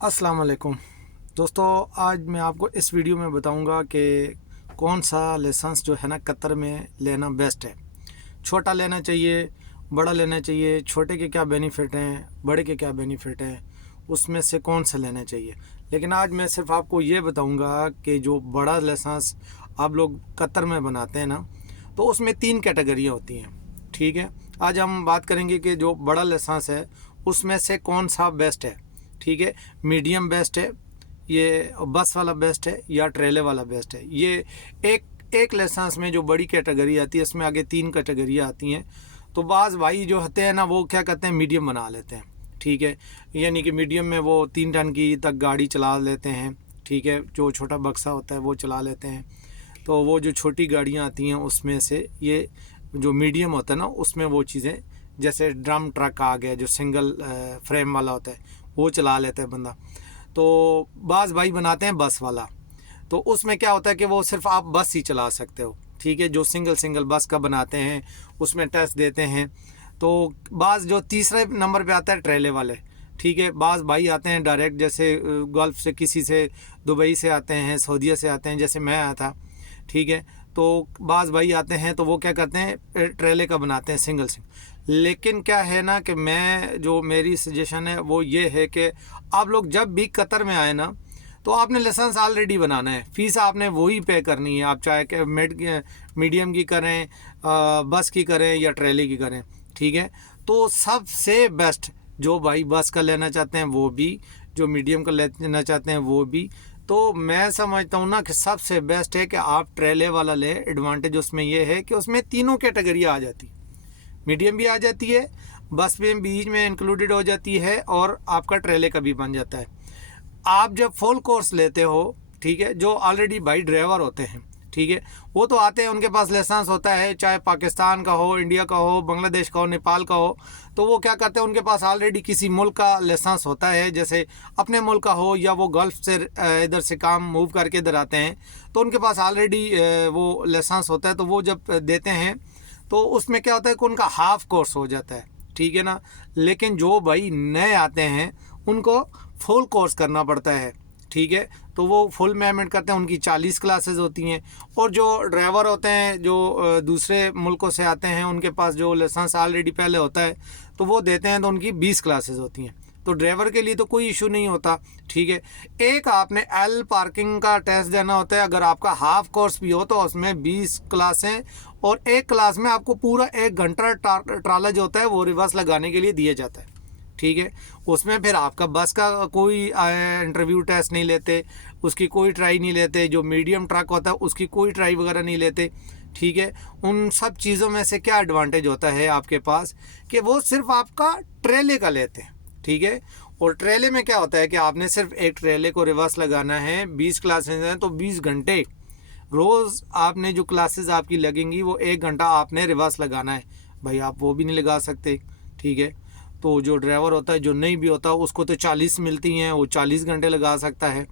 अस्सलाम वालेकुम दोस्तों। आज मैं आपको इस वीडियो में बताऊंगा कि कौन सा लाइसेंस जो है ना कतर में लेना बेस्ट है। छोटा लेना चाहिए, बड़ा लेना चाहिए, छोटे के क्या बेनिफिट हैं, बड़े के क्या बेनिफिट हैं, उसमें से कौन सा लेना चाहिए। लेकिन आज मैं सिर्फ आपको ये बताऊंगा कि जो बड़ा लाइसेंस आप लोग कतर में बनाते हैं ना, तो उसमें 3 कैटेगरियाँ होती हैं। ठीक है, आज हम बात करेंगे कि जो बड़ा लाइसेंस है उसमें से कौन सा बेस्ट है। ठीक है, मीडियम बेस्ट है, ये बस वाला बेस्ट है, या ट्रेले वाला बेस्ट है। ये एक एक लाइसेंस में जो बड़ी कैटेगरी आती है इसमें आगे 3 कैटेगरियाँ आती हैं। तो बाज़ भाई जो होते हैं ना वो क्या करते हैं, मीडियम बना लेते हैं। ठीक है, यानी कि मीडियम में वो 3 टन की तक गाड़ी चला लेते हैं। ठीक है, जो छोटा बक्सा होता है वो चला लेते हैं। तो वो जो छोटी गाड़ियाँ आती हैं उसमें से ये जो मीडियम होता है ना उसमें वो चीज़ें, जैसे ड्रम ट्रक आ गया जो सिंगल फ्रेम वाला होता है वो चला लेता है बंदा। तो बाज़ भाई बनाते हैं बस वाला, तो उसमें क्या होता है कि वो सिर्फ आप बस ही चला सकते हो। ठीक है, जो सिंगल बस का बनाते हैं उसमें टेस्ट देते हैं। तो बाज़ जो तीसरे नंबर पे आता है ट्रेले वाले। ठीक है, बाज़ भाई आते हैं डायरेक्ट, जैसे गल्फ़ से, किसी से दुबई से आते हैं, सऊदीया से आते हैं, जैसे मैं आया था। ठीक है, तो बाज़ भाई आते हैं तो वो क्या करते हैं, ट्रेले का बनाते हैं सिंगल। लेकिन क्या है ना कि मेरी सजेशन है वो ये है कि आप लोग जब भी कतर में आए ना तो आपने लाइसेंस ऑलरेडी बनाना है, फ़ीस आपने वही पे करनी है। आप चाहे कि मीडियम की करें, बस की करें या ट्रेले की करें। ठीक है, तो सबसे बेस्ट जो भाई बस का लेना चाहते हैं वो भी, जो मीडियम का लेना चाहते हैं वो भी, तो मैं समझता हूँ ना कि सबसे बेस्ट है कि आप ट्रेले वाला लें। एडवांटेज उसमें ये है कि उसमें तीनों कैटेगरी आ जाती, मीडियम भी आ जाती है, बस में बीच में इंक्लूडेड हो जाती है, और आपका ट्रेले का भी बन जाता है। आप जब फुल कोर्स लेते हो, ठीक है, जो ऑलरेडी भाई ड्राइवर होते हैं, ठीक है, वो तो आते हैं, उनके पास लाइसेंस होता है, चाहे पाकिस्तान का हो, इंडिया का हो, बांग्लादेश का हो, नेपाल का हो। तो वो क्या करते हैं, उनके पास ऑलरेडी किसी मुल्क का लाइसेंस होता है, जैसे अपने मुल्क का हो, या वो गल्फ़ से इधर से काम मूव करके इधर आते हैं, तो उनके पास ऑलरेडी वो लाइसेंस होता है। तो वो जब देते हैं तो उसमें क्या होता है कि उनका हाफ कोर्स हो जाता है। ठीक है ना, लेकिन जो भाई नए आते हैं उनको फुल कोर्स करना पड़ता है। ठीक है, तो वो फुल पेमेंट करते हैं, उनकी 40 क्लासेस होती हैं। और जो ड्राइवर होते हैं जो दूसरे मुल्कों से आते हैं, उनके पास जो लाइसेंस ऑलरेडी पहले होता है तो वो देते हैं, तो उनकी 20 क्लासेस होती हैं। तो ड्राइवर के लिए तो कोई इशू नहीं होता। ठीक है, एक आपने एल पार्किंग का टेस्ट देना होता है, अगर आपका हाफ कोर्स भी हो तो उसमें 20 क्लासें, और एक क्लास में आपको पूरा 1 घंटा ट्राला जो होता है वो रिवर्स लगाने के लिए दिया जाता है। ठीक है, उसमें फिर आपका बस का कोई इंटरव्यू टेस्ट नहीं लेते, उसकी कोई ट्राई नहीं लेते, जो मीडियम ट्रक होता है उसकी कोई ट्राई वगैरह नहीं लेते। ठीक है, उन सब चीज़ों में से क्या एडवांटेज होता है आपके पास कि वो सिर्फ आपका ट्रेले का लेते हैं। ठीक है, और ट्रेले में क्या होता है कि आपने सिर्फ एक ट्रेले को रिवर्स लगाना है, 20 क्लासेज हैं तो 20 घंटे रोज़ आपने जो क्लासेस आपकी लगेंगी वो 1 घंटा आपने रिवर्स लगाना है। भाई आप वो भी नहीं लगा सकते। ठीक है, तो जो ड्राइवर होता है, जो नहीं भी होता, उसको तो 40 मिलती हैं, वो 40 घंटे लगा सकता है।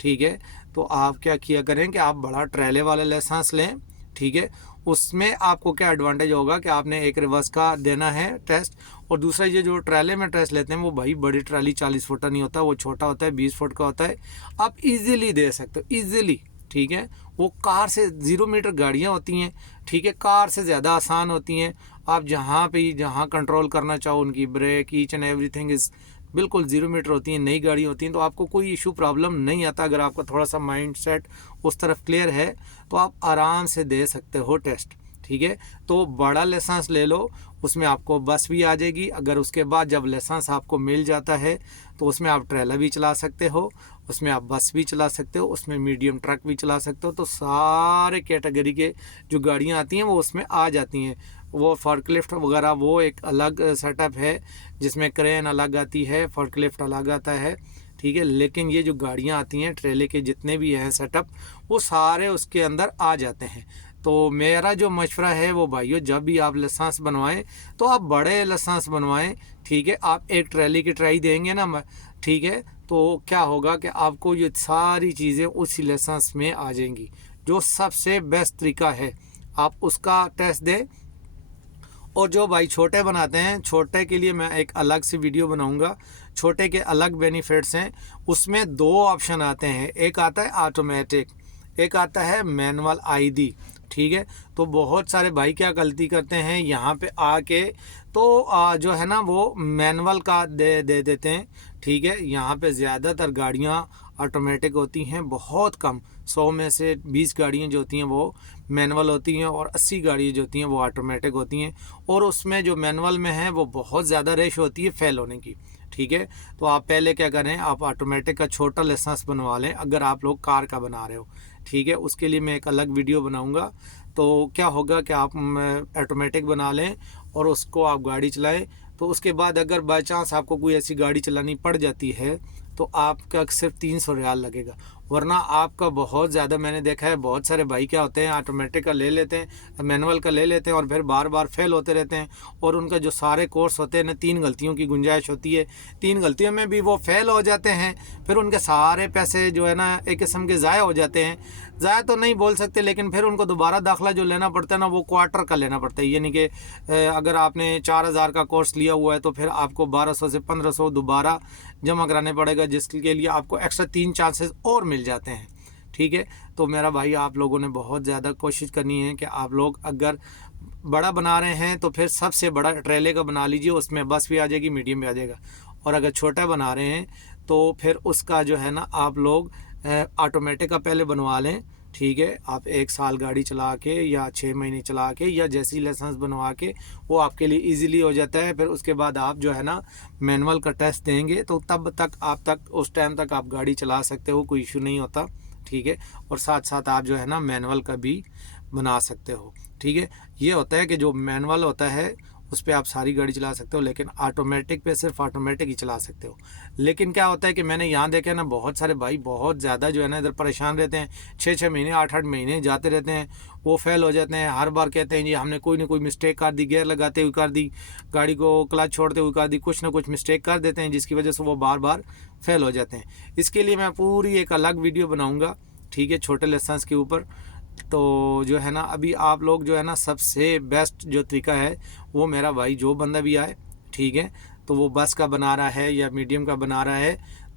ठीक है, तो आप क्या किया करें कि आप बड़ा ट्रेले वाला लाइसेंस लें। ठीक है, उसमें आपको क्या एडवांटेज होगा कि आपने एक रिवर्स का देना है टेस्ट, और दूसरा ये जो ट्रेले में टेस्ट लेते हैं वो भाई बड़ी ट्राली 40 फुट का नहीं होता, वो छोटा होता है, 20 फुट का होता है। आप इजीली दे सकते हो, इजीली। ठीक है, वो कार से 0 मीटर गाड़ियाँ होती हैं। ठीक है, कार से ज़्यादा आसान होती हैं। आप जहाँ कंट्रोल करना चाहो, उनकी brake, each and everything is बिल्कुल 0 मीटर होती हैं, नई गाड़ी होती हैं, तो आपको कोई इशू प्रॉब्लम नहीं आता। अगर आपका थोड़ा सा माइंड सेट उस तरफ क्लियर है तो आप आराम से दे सकते हो टेस्ट। ठीक है, तो बड़ा लाइसेंस ले लो, उसमें आपको बस भी आ जाएगी। अगर उसके बाद जब लाइसेंस आपको मिल जाता है तो उसमें आप ट्रेलर भी चला सकते हो, उसमें आप बस भी चला सकते हो, उसमें मीडियम ट्रक भी चला सकते हो। तो सारे कैटेगरी के जो गाड़ियाँ आती हैं वो उसमें आ जाती हैं। वो फॉर्कलिफ्ट वगैरह वो एक अलग सेटअप है, जिसमें क्रेन अलग आती है, फॉर्कलिफ्ट अलग आता है। ठीक है, लेकिन ये जो गाड़ियाँ आती हैं ट्रेले के जितने भी हैं सेटअप, वो सारे उसके अंदर आ जाते हैं। तो मेरा जो मशवरा है वो भाइयों, जब भी आप लाइसेंस बनवाएं तो आप बड़े लाइसेंस बनवाएं। ठीक है, आप एक ट्रेली की ट्राई देंगे ना, ठीक है, तो क्या होगा कि आपको ये सारी चीज़ें उसी लाइसेंस में आ जाएंगी। जो सबसे बेस्ट तरीका है, आप उसका टेस्ट दें, और जो भाई छोटे बनाते हैं, छोटे के लिए मैं एक अलग से वीडियो बनाऊंगा। छोटे के अलग बेनिफिट्स हैं, उसमें 2 ऑप्शन आते हैं, एक आता है ऑटोमेटिक, एक आता है मैनुअल आईडी। ठीक है, तो बहुत सारे भाई क्या गलती करते हैं यहाँ पे आके, तो जो है ना वो मैनुअल का दे देते हैं। ठीक है, यहाँ पे ज़्यादातर गाड़ियाँ ऑटोमेटिक होती हैं, बहुत कम, 100 में से 20 गाड़ियाँ जो होती हैं वो मैनुअल होती हैं और 80 गाड़ियाँ जो होती हैं वो ऑटोमेटिक होती हैं। और उसमें जो मैनुअल में है वो बहुत ज़्यादा रेश होती है फेल होने की। ठीक है, तो आप पहले क्या करें, आप ऑटोमेटिक का छोटा लाइसेंस बनवा लें अगर आप लोग कार का बना रहे हो। ठीक है, उसके लिए मैं एक अलग वीडियो बनाऊंगा। तो क्या होगा कि आप ऑटोमेटिक बना लें और उसको आप गाड़ी चलाएं, तो उसके बाद अगर बाई चांस आपको कोई ऐसी गाड़ी चलानी पड़ जाती है तो आपका सिर्फ 300 रियाल लगेगा। वरना आपका बहुत ज़्यादा, मैंने देखा है बहुत सारे भाई क्या होते हैं, ऑटोमेटिक का ले लेते हैं, मैनुअल का ले लेते हैं और फिर बार बार फेल होते रहते हैं। और उनका जो सारे कोर्स होते हैं ना, 3 गलतियों की गुंजाइश होती है, 3 गलतियों में भी वो फेल हो जाते हैं। फिर उनके सारे पैसे जो है ना एक किस्म के ज़ाया हो जाते हैं। ज़ाया तो नहीं बोल सकते, लेकिन फिर उनको दोबारा दाखिला जो लेना पड़ता है ना, वो क्वार्टर का लेना पड़ता है। यानी कि अगर आपने 4000 का कोर्स लिया हुआ है तो फिर आपको 1200 से 1500 दोबारा जमा कराने पड़ेगा, जिसके लिए आपको एक्स्ट्रा 3 चांसेस और मिल जाते हैं। ठीक है, तो मेरा भाई आप लोगों ने बहुत ज़्यादा कोशिश करनी है कि आप लोग अगर बड़ा बना रहे हैं तो फिर सबसे बड़ा ट्रेले का बना लीजिए, उसमें बस भी आ जाएगी, मीडियम भी आ जाएगा। और अगर छोटा बना रहे हैं तो फिर उसका जो है ना आप लोग ऑटोमेटिक का पहले बनवा लें। ठीक है, आप 1 साल गाड़ी चला के या 6 महीने चला के या जैसी लाइसेंस बनवा के वो आपके लिए इजीली हो जाता है। फिर उसके बाद आप जो है ना मैनुअल का टेस्ट देंगे तो तब तक आप उस टाइम तक आप गाड़ी चला सकते हो, कोई इशू नहीं होता। ठीक है, और साथ साथ आप जो है ना मैनुअल का भी बना सकते हो। ठीक है, ये होता है कि जो मैनुअल होता है उस पर आप सारी गाड़ी चला सकते हो, लेकिन ऑटोमेटिक पे सिर्फ ऑटोमेटिक ही चला सकते हो। लेकिन क्या होता है कि मैंने यहाँ देखा ना, बहुत सारे भाई बहुत ज़्यादा जो है ना इधर परेशान रहते हैं, 6-6 महीने 8-8 महीने जाते रहते हैं, वो फेल हो जाते हैं। हर बार कहते हैं जी हमने कोई ना कोई मिस्टेक कर दी, गियर लगाते हुए कर दी, गाड़ी को क्लच छोड़ते हुए कर दी, कुछ ना कुछ मिस्टेक कर देते हैं जिसकी वजह से वो बार बार फेल हो जाते हैं। इसके लिए मैं पूरी एक अलग वीडियो बनाऊँगा। ठीक है, छोटे लाइसेंस के ऊपर। तो जो है ना अभी आप लोग जो है ना सबसे बेस्ट जो तरीका है वो, मेरा भाई जो बंदा भी आए, ठीक है, तो वो बस का बना रहा है या मीडियम का बना रहा है,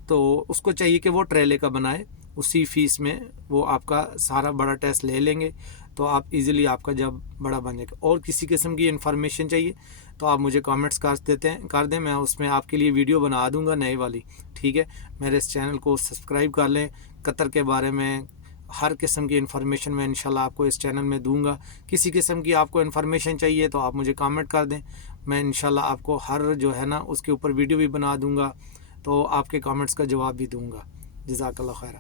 तो उसको चाहिए कि वो ट्रेले का बनाए। उसी फीस में वो आपका सारा बड़ा टेस्ट ले लेंगे, तो आप इजीली आपका जब बड़ा बन जाएगा। और किसी किस्म की इन्फॉर्मेशन चाहिए तो आप मुझे कमेंट्स कर दें, मैं उसमें आपके लिए वीडियो बना दूंगा नई वाली। ठीक है, मेरे इस चैनल को सब्सक्राइब कर लें। कतर के बारे में हर किस्म की इन्फॉर्मेशन मैं इंशाल्लाह आपको इस चैनल में दूंगा। किसी किस्म की आपको इन्फॉर्मेशन चाहिए तो आप मुझे कमेंट कर दें, मैं इंशाल्लाह आपको हर जो है ना उसके ऊपर वीडियो भी बना दूंगा, तो आपके कमेंट्स का जवाब भी दूंगा। जज़ाकल्लाह खैर।